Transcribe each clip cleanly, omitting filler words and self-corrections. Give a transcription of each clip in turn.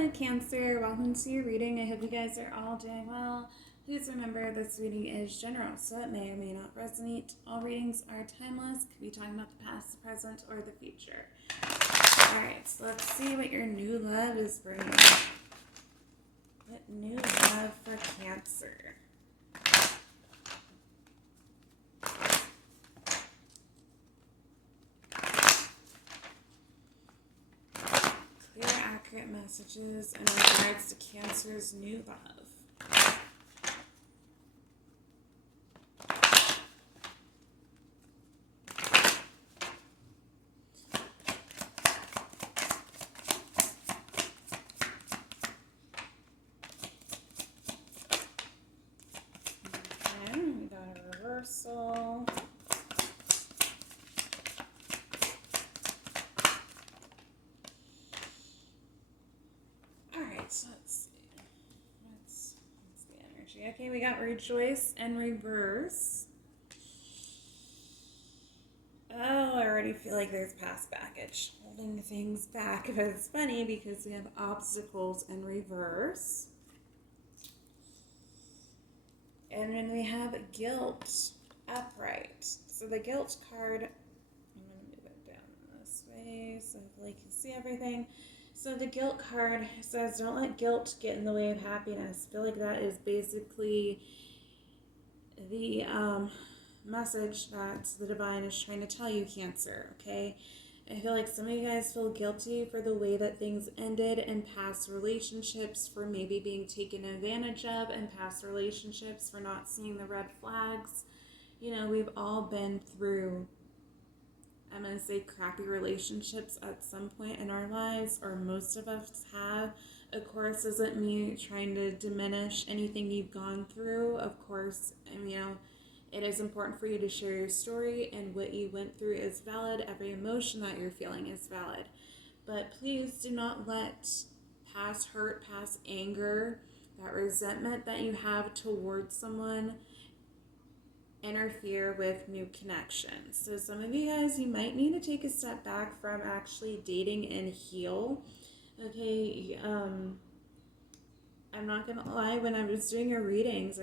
Hello, Cancer. Welcome to your reading. I hope you guys are all doing well. Please remember this reading is general, so it may or may not resonate. All readings are timeless, could be talking about the past, the present, or the future. Alright, so let's see what your new love is bringing. What new love for Cancer? Clear, accurate messages in regards to Cancer's new love. Okay, we got a reversal. Alright, so let's see. What's the energy? Okay, we got rejoice and reverse. Oh, I already feel like there's past baggage, holding things back. But it's funny because we have obstacles in reverse. And then we have guilt upright. So the guilt card, I'm going to move it down this way so hopefully you can see everything. So the guilt card says, don't let guilt get in the way of happiness. I feel like that is basically the message that the divine is trying to tell you, Cancer, okay? I feel like some of you guys feel guilty for the way that things ended in past relationships, for maybe being taken advantage of in past relationships, for not seeing the red flags. You know, we've all been through, I'm going to say, crappy relationships at some point in our lives, or most of us have. Of course, isn't me trying to diminish anything you've gone through. Of course, it is important for you to share your story, and what you went through is valid. Every emotion that you're feeling is valid. But please do not let past hurt, past anger, that resentment that you have towards someone interfere with new connections. So some of you guys, you might need to take a step back from actually dating and heal. Okay, I'm not gonna lie, when I was doing your readings,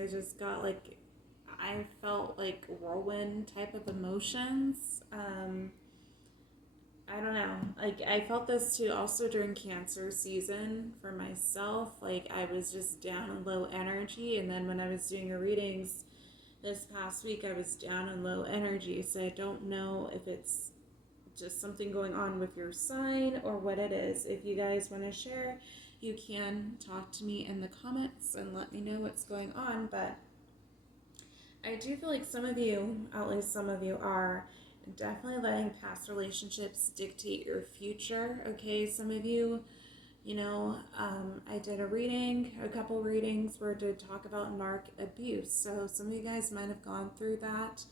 I felt like whirlwind type of emotions. I don't know. Like, I felt this too also during Cancer season for myself. Like, I was just down and low energy. And then when I was doing your readings this past week, I was down and low energy. So I don't know if it's just something going on with your sign or what it is. If you guys want to share, you can talk to me in the comments and let me know what's going on. But I do feel like some of you, at least some of you, are definitely letting past relationships dictate your future. Okay, some of you, I did a couple readings where I did talk about narc abuse. So some of you guys might have gone through that,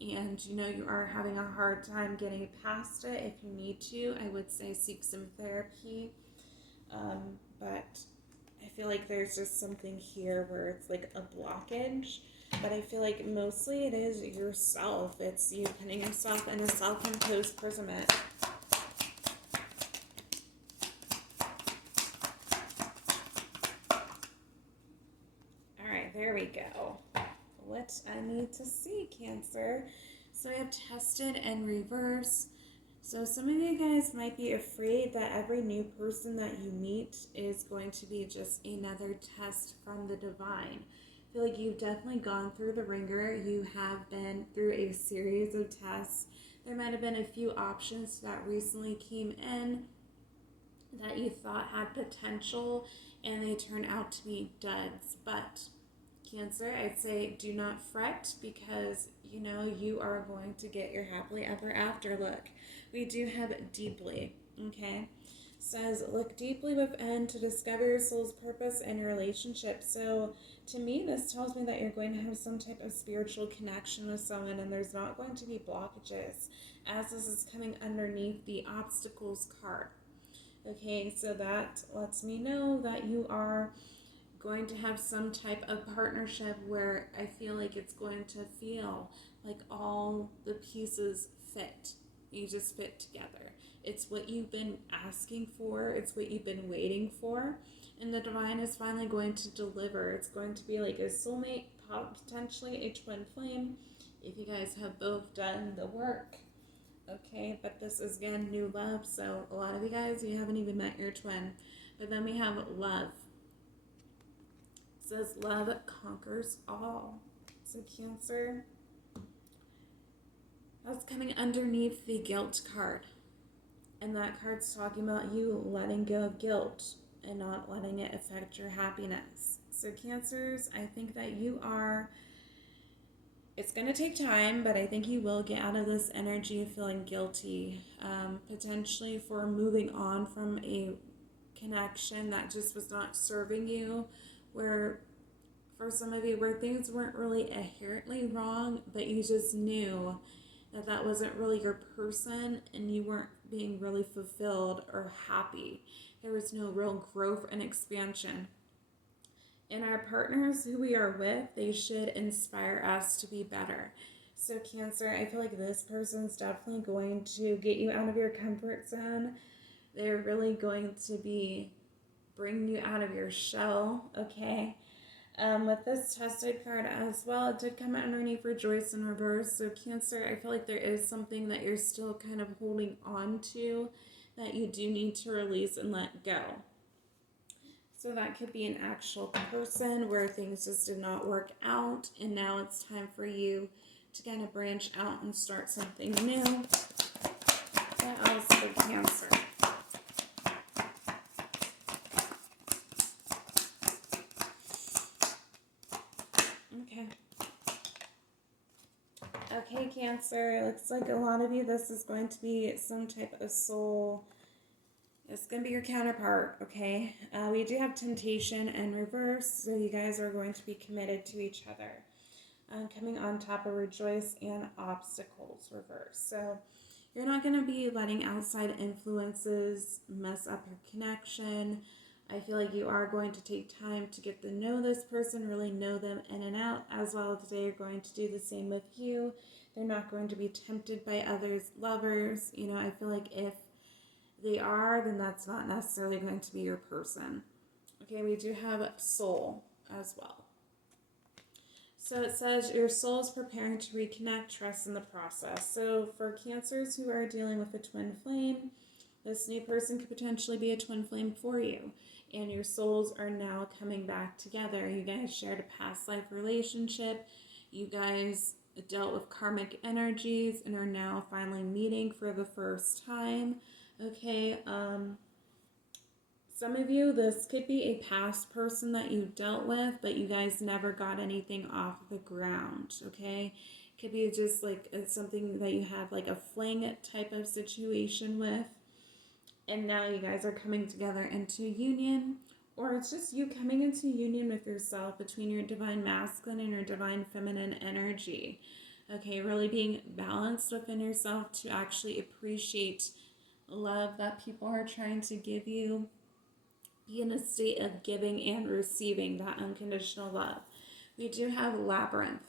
and you are having a hard time getting past it. If you need to, I would say seek some therapy. But I feel like there's just something here where it's like a blockage. But I feel like mostly it is yourself. It's you putting yourself in a self-imposed imprisonment. Alright, there we go. What I need to see, Cancer. So I have tested and reverse. So some of you guys might be afraid that every new person that you meet is going to be just another test from the divine. I feel like you've definitely gone through the ringer. You have been through a series of tests. There might have been a few options that recently came in that you thought had potential, and they turned out to be duds. But Cancer, I'd say do not fret, because you are going to get your happily ever after. Look, we do have deeply, okay? Says, look deeply within to discover your soul's purpose and your relationship. So to me, this tells me that you're going to have some type of spiritual connection with someone, and there's not going to be blockages, as this is coming underneath the obstacles card. Okay, so that lets me know that you are going to have some type of partnership where I feel like it's going to feel like all the pieces fit. You just fit together. It's what you've been asking for. It's what you've been waiting for. And the divine is finally going to deliver. It's going to be like a soulmate, potentially a twin flame, if you guys have both done the work. Okay, but this is again new love. So a lot of you guys, you haven't even met your twin. But then we have love. It says love conquers all. So Cancer, that's coming underneath the guilt card. And that card's talking about you letting go of guilt and not letting it affect your happiness. So Cancers, I think that you are, it's going to take time, but I think you will get out of this energy of feeling guilty, potentially for moving on from a connection that just was not serving you, where for some of you where things weren't really inherently wrong, but you just knew that that wasn't really your person and you weren't being really fulfilled or happy. There was no real growth and expansion. And our partners who we are with, they should inspire us to be better. So Cancer, I feel like this person's definitely going to get you out of your comfort zone. They're really going to be bringing you out of your shell, okay? With this tested card as well, it did come out underneath Rejoice in reverse. So Cancer, I feel like there is something that you're still kind of holding on to that you do need to release and let go. So that could be an actual person where things just did not work out, and now it's time for you to kind of branch out and start something new. What else for Cancer? Okay, Cancer, it looks like a lot of you, this is going to be some type of soul. It's going to be your counterpart, okay? We do have Temptation and Reverse, so you guys are going to be committed to each other. Coming on top of Rejoice and Obstacles, Reverse. So you're not going to be letting outside influences mess up your connection. I feel like you are going to take time to get to know this person, really know them in and out, as well as they are going to do the same with you. They're not going to be tempted by others' lovers. You know, I feel like if they are, then that's not necessarily going to be your person. Okay, we do have Soul as well. So it says your soul is preparing to reconnect, trust in the process. So for Cancers who are dealing with a twin flame, this new person could potentially be a twin flame for you. And your souls are now coming back together. You guys shared a past life relationship. You guys dealt with karmic energies and are now finally meeting for the first time. Okay, some of you, this could be a past person that you dealt with, but you guys never got anything off the ground, okay? Could be just like it's something that you have like a fling type of situation with, and now you guys are coming together into union, or it's just you coming into union with yourself between your divine masculine and your divine feminine energy, okay? Really being balanced within yourself to actually appreciate love that people are trying to give you. Be in a state of giving and receiving that unconditional love. We do have Labyrinth.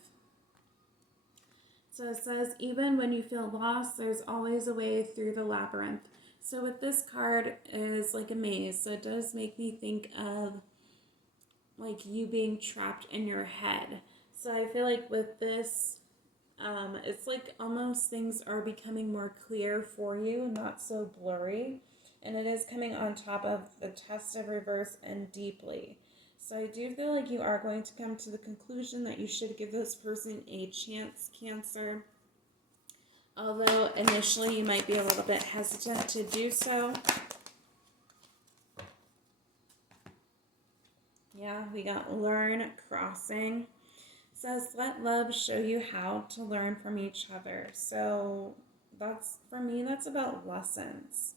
So it says, even when you feel lost, there's always a way through the labyrinth. So with this card is like a maze. So it does make me think of like you being trapped in your head. So I feel like with this, it's like almost things are becoming more clear for you, not so blurry. And it is coming on top of the Test of Reverse and Deeply. So I do feel like you are going to come to the conclusion that you should give this person a chance, Cancer. Although initially you might be a little bit hesitant to do so. Yeah, we got Learn, Crossing. It says, let love show you how to learn from each other. So that's, for me, that's about lessons.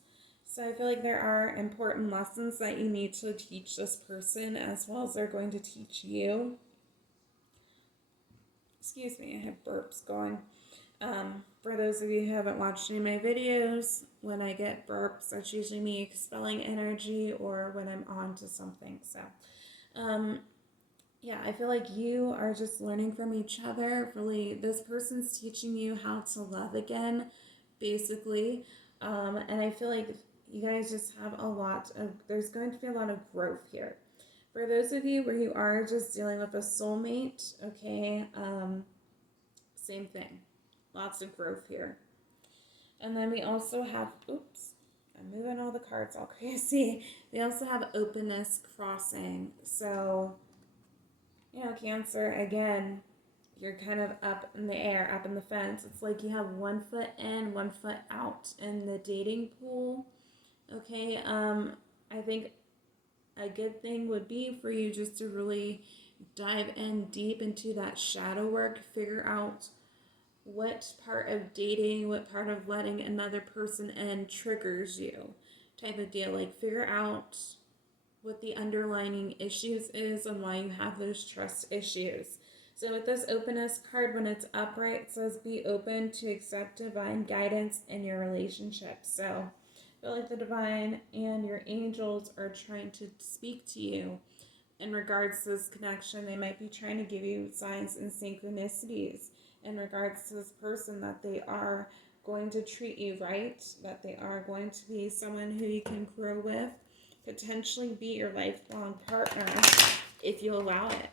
So I feel like there are important lessons that you need to teach this person as well as they're going to teach you. Excuse me, I have burps going. For those of you who haven't watched any of my videos, when I get burps, that's usually me expelling energy or when I'm on to something. So, yeah, I feel like you are just learning from each other. Really, this person's teaching you how to love again, basically. And I feel like you guys just have a lot of, there's going to be a lot of growth here. For those of you where you are just dealing with a soulmate, okay, same thing. Lots of growth here. And then we also have, oops, I'm moving all the cards all crazy. We also have openness crossing. So, you know, Cancer, again, you're kind of up in the air, up in the fence. It's like you have 1 foot in, 1 foot out in the dating pool. Okay, I think a good thing would be for you just to really dive in deep into that shadow work, figure out what part of dating, what part of letting another person in triggers you, type of deal. Like, figure out what the underlying issues is and why you have those trust issues. So with this openness card, when it's upright, it says be open to accept divine guidance in your relationship. So I feel like the divine and your angels are trying to speak to you in regards to this connection. They might be trying to give you signs and synchronicities in regards to this person, that they are going to treat you right, that they are going to be someone who you can grow with, potentially be your lifelong partner if you allow it.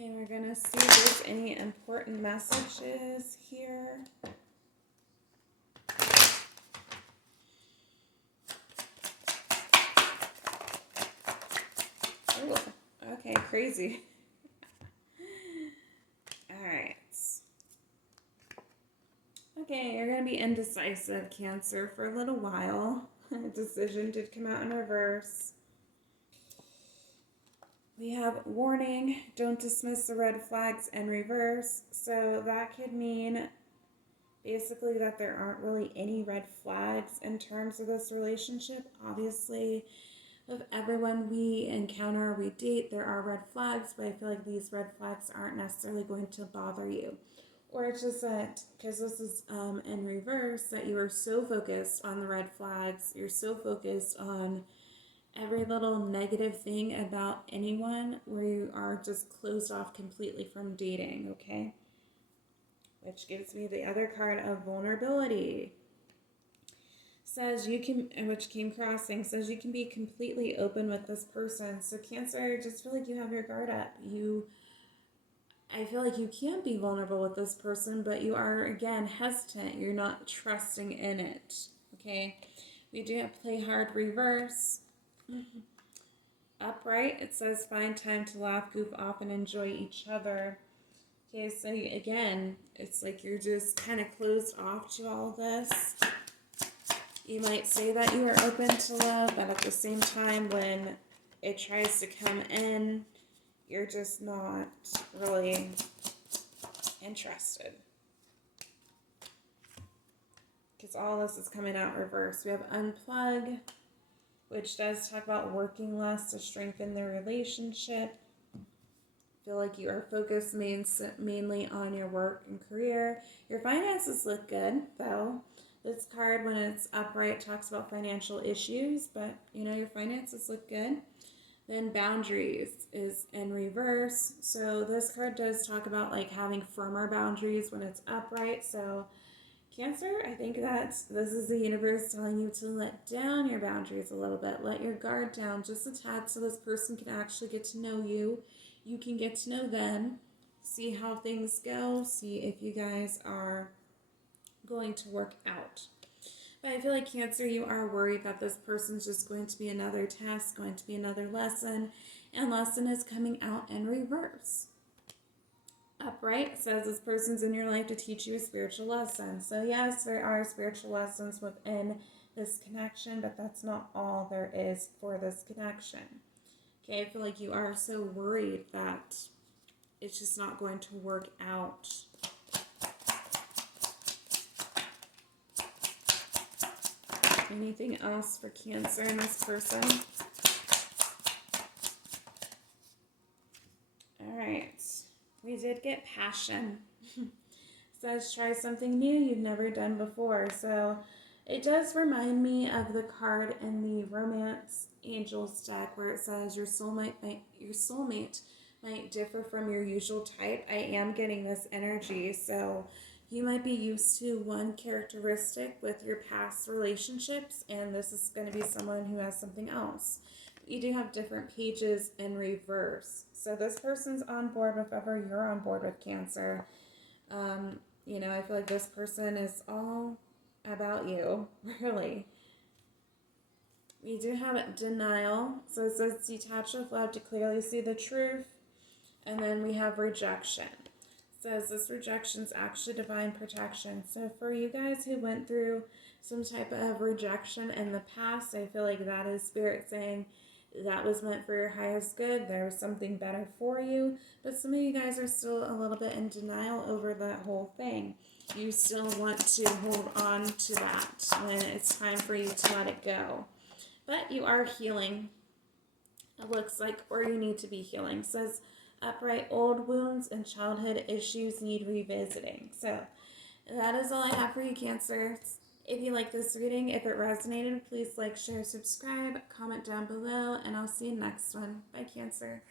Okay, we're going to see if there's any important messages here. Ooh, okay, crazy. Alright. Okay, you're going to be indecisive, Cancer, for a little while. Decision did come out in reverse. We have warning, don't dismiss the red flags in reverse. So that could mean basically that there aren't really any red flags in terms of this relationship. Obviously, with everyone we encounter, we date, there are red flags, but I feel like these red flags aren't necessarily going to bother you. Or it's just that, because this is in reverse, that you are so focused on the red flags, you're so focused on every little negative thing about anyone, where you are just closed off completely from dating, okay? Which gives me the other card of vulnerability. Says you can, which came crossing, says you can be completely open with this person. So Cancer, just feel like you have your guard up. I feel like you can be vulnerable with this person, but you are, again, hesitant. You're not trusting in it, okay? We do have play hard reverse. Upright, it says find time to laugh, goof off, and enjoy each other. Okay, so again, it's like you're just kind of closed off to all this. You might say that you are open to love, but at the same time, when it tries to come in, you're just not really interested. Because all this is coming out reverse. We have unplug, which does talk about working less to strengthen the relationship. Feel like you are focused mainly on your work and career. Your finances look good, though. This card, when it's upright, talks about financial issues, but, you know, your finances look good. Then boundaries is in reverse. So this card does talk about like having firmer boundaries when it's upright. So Cancer, I think that this is the universe telling you to let down your boundaries a little bit. Let your guard down just a tad so this person can actually get to know you. You can get to know them. See how things go. See if you guys are going to work out. But I feel like Cancer, you are worried that this person's just going to be another test, going to be another lesson, and lesson is coming out in reverse. Upright says this person's in your life to teach you a spiritual lesson. So yes, there are spiritual lessons within this connection, but that's not all there is for this connection. Okay, I feel like you are so worried that it's just not going to work out. Anything else for Cancer in this person? All right. We did get passion. Says try something new you've never done before. So It does remind me of the card in the Romance Angels deck where it says your soulmate might differ from your usual type. I am getting this energy, so you might be used to one characteristic with your past relationships, and this is going to be someone who has something else. You do have different pages in reverse, so this person's on board with whoever you're on board with, Cancer. I feel like this person is all about you, really. We do have denial. So it says detach with love to clearly see the truth. And then we have rejection. It says this rejection is actually divine protection. So for you guys who went through some type of rejection in the past, I feel like that is Spirit saying that was meant for your highest good. There was something better for you. But some of you guys are still a little bit in denial over that whole thing. You still want to hold on to that when it's time for you to let it go. But you are healing, it looks like, or you need to be healing. It says upright old wounds and childhood issues need revisiting. So that is all I have for you, Cancer. If you like this reading, if it resonated, please like, share, subscribe, comment down below, and I'll see you next one. Bye, Cancer.